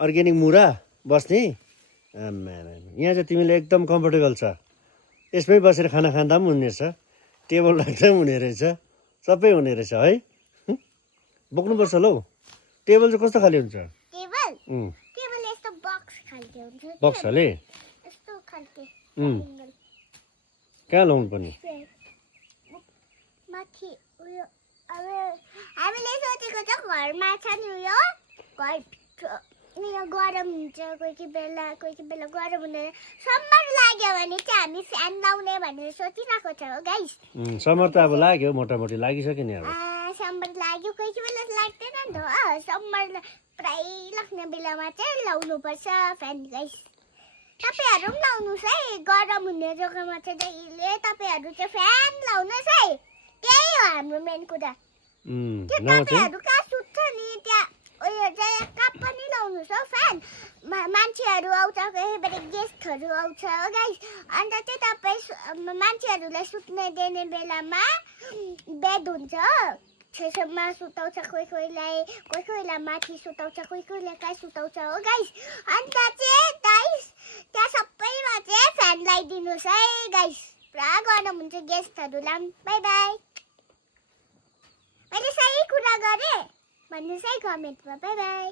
organic मुरा बस्ने यहाँ चाहिँ तिमीले एकदम कम्फर्टेबल छ यसमै बसेर खाना खाँदा पनि हुने रहेछ टेबल राख्दा पनि हुने रहेछ सबै हुने रहेछ है बोक्नुपर्छ ल हौ टेबल चाहिँ कस्तो खाले हुन्छ बक्स खाले कहाँ लाउनु पर्ने हामीले सोचेको छ घरमा छ नि उयो घर गरम हुन्छ कोही बेला गरम हुँदैन समर लाग्यो भने चाहिँ हामी फ्यान लाउने भनेर सोचिरहेको छ हो गाइस समर त अब लाग्यो मोटामोटी लागिसक्यो नि अब समर लाग्यो कोही बेला लाग्दैन नि त समर प्राय लाग्ने बेलामा चाहिँ लाउनुपर्छ फ्यान गाइस तपाईहरु पनि लाउनुस् है गरम हुने जग्गामा चाहिँ जहिले तपाईहरु चाहिँ फ्यान लाउनुस् है त्यही हो हाम्रो मेन कुरा तपाईहरु कहाँ सुत्छ नि त्यहाँ उयो चाहिँ कहाँ पनि लाउनुस् हो फ्यान मान्छेहरु आउँछ कोही बेला गेस्टहरु आउँछ हो गाइस अन्त चाहिँ तपाई मान्छेहरुलाई सुत्ने दिने बेलामा बेड हुन्छ छेसमा सुताउँछ कोही माथि सुताउँछ कोही कहाँ सुताउँछ हो गाइस अन्त चाहिँ गाइस त्यहाँ सबैमा चाहिँ फ्यान लगाइदिनुस् है गाइस पुरा गरम हुन्छ गेस्टहरुलाई बाइ बाइ मैले सही कुरा गरे भन्नुस् है कमेन्टमा बाइ बाइ